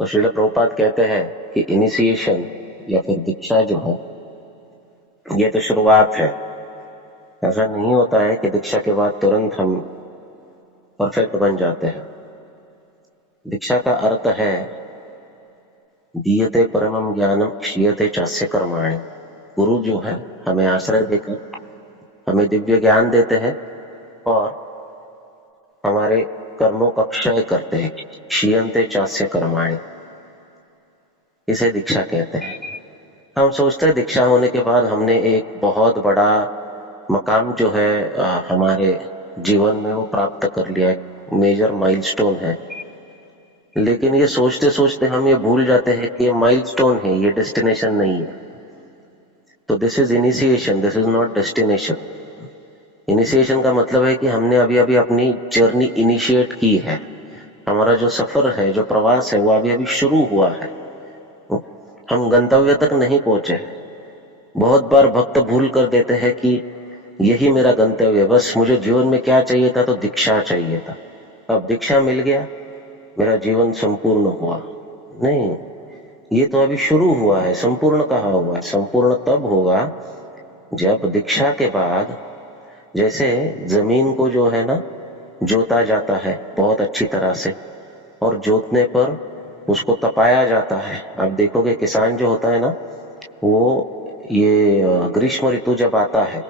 तो श्रील प्रभुपाद कहते हैं कि इनिशिएशन या फिर दीक्षा जो है ये तो शुरुआत है। ऐसा नहीं होता है कि दीक्षा के बाद तुरंत हम परफेक्ट बन जाते हैं। दीक्षा का अर्थ है दीयते परमम ज्ञानम क्षीयते चास्य कर्माणि। गुरु जो है हमें आश्रय देकर हमें दिव्य ज्ञान देते हैं और हमारे कर्मों का क्षय करते हैं। क्षीयन्ते चास्य कर्माणि, इसे दीक्षा कहते हैं। हम सोचते हैं दीक्षा होने के बाद हमने एक बहुत बड़ा मकाम जो है हमारे जीवन में वो प्राप्त कर लिया, एक मेजर माइलस्टोन है। लेकिन ये सोचते सोचते हम ये भूल जाते हैं कि ये माइलस्टोन है, ये डेस्टिनेशन नहीं है। तो this is initiation, this is not destination. Initiation का मतलब है कि हमने अभी अभी अपनी जर्नी इनिशिएट की है। हमारा जो सफर है, जो प्रवास है, वो अभी अभी शुरू हुआ है। हम गंतव्य तक नहीं पहुंचे। बहुत बार भक्त भूल कर देते हैं कि यही मेरा गंतव्य है, बस मुझे जीवन में क्या चाहिए था, तो दीक्षा चाहिए था। अब दीक्षा मिल गया, मेरा जीवन संपूर्ण हुआ। नहीं, ये तो अभी शुरू हुआ है। संपूर्ण कहाँ हुआ है? संपूर्ण तब होगा जब दीक्षा के बाद जैसे जमीन को जो है ना जोता जाता है बहुत अच्छी तरह से, और जोतने पर उसको तपाया जाता है। आप देखोगे किसान जो होता है ना, वो ये ग्रीष्म ऋतु जब आता है,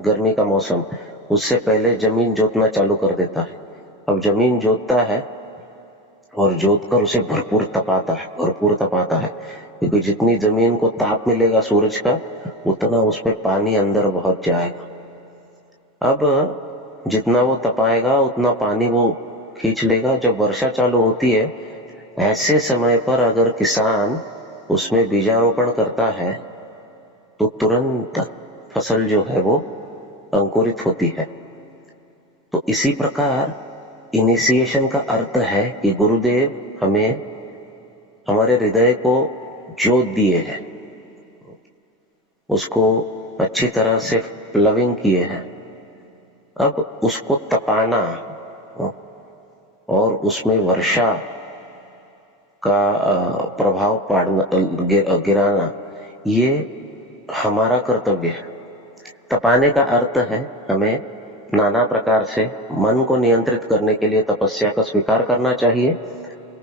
गर्मी का मौसम, उससे पहले जमीन जोतना चालू कर देता है। अब जमीन जोतता है और जोत कर उसे भरपूर तपाता है, भरपूर तपाता है, क्योंकि जितनी जमीन को ताप मिलेगा सूरज का, उतना उसमें पानी अंदर बहुत जाएगा। अब जितना वो तपाएगा उतना पानी वो खींच लेगा। जब वर्षा चालू होती है, ऐसे समय पर अगर किसान उसमें बीजारोपण करता है तो तुरंत फसल जो है वो अंकुरित होती है। तो इसी प्रकार इनिशिएशन का अर्थ है कि गुरुदेव हमें हमारे हृदय को जोत दिए हैं, उसको अच्छी तरह से प्लविंग किए हैं। अब उसको तपाना और उसमें वर्षा का प्रभाव पाड़ना, गिराना, ये हमारा कर्तव्य है। तपाने का अर्थ है हमें नाना प्रकार से मन को नियंत्रित करने के लिए तपस्या का स्वीकार करना चाहिए,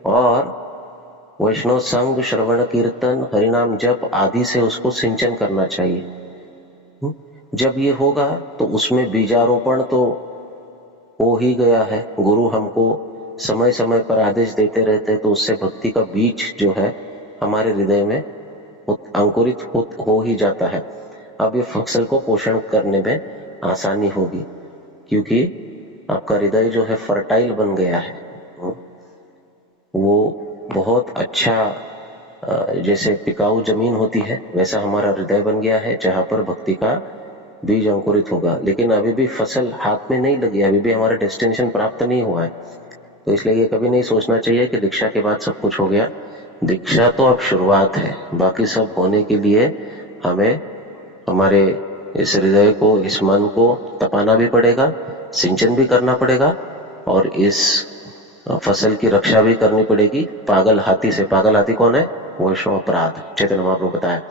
और वैष्णव संग, श्रवण कीर्तन, हरिनाम जप आदि से उसको सिंचन करना चाहिए। जब ये होगा तो उसमें बीजारोपण तो हो ही गया है। गुरु हमको समय समय पर आदेश देते रहते हैं, तो उससे भक्ति का बीज जो है हमारे हृदय में अंकुरित हो ही जाता है। अब ये फसल को पोषण करने में आसानी होगी, क्योंकि आपका हृदय जो है फर्टाइल बन गया है। वो बहुत अच्छा, जैसे टिकाऊ जमीन होती है वैसा हमारा हृदय बन गया है, जहां पर भक्ति का बीज अंकुरित होगा। लेकिन अभी भी फसल हाथ में नहीं लगी, अभी भी हमारा डेस्टिनेशन प्राप्त नहीं हुआ है। तो इसलिए ये कभी नहीं सोचना चाहिए कि दीक्षा के बाद सब कुछ हो गया। दीक्षा तो अब शुरुआत है, बाकी सब होने के लिए हमें हमारे इस हृदय को, इस मन को तपाना भी पड़ेगा, सिंचन भी करना पड़ेगा, और इस फसल की रक्षा भी करनी पड़ेगी पागल हाथी से। पागल हाथी कौन है? वैष्णव अपराध, चैतन्य महाप्रभु बताया।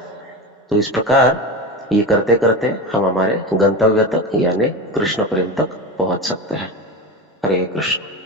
तो इस प्रकार ये करते करते हम हमारे गंतव्य तक यानी कृष्ण प्रेम तक पहुंच सकते हैं। हरे कृष्ण।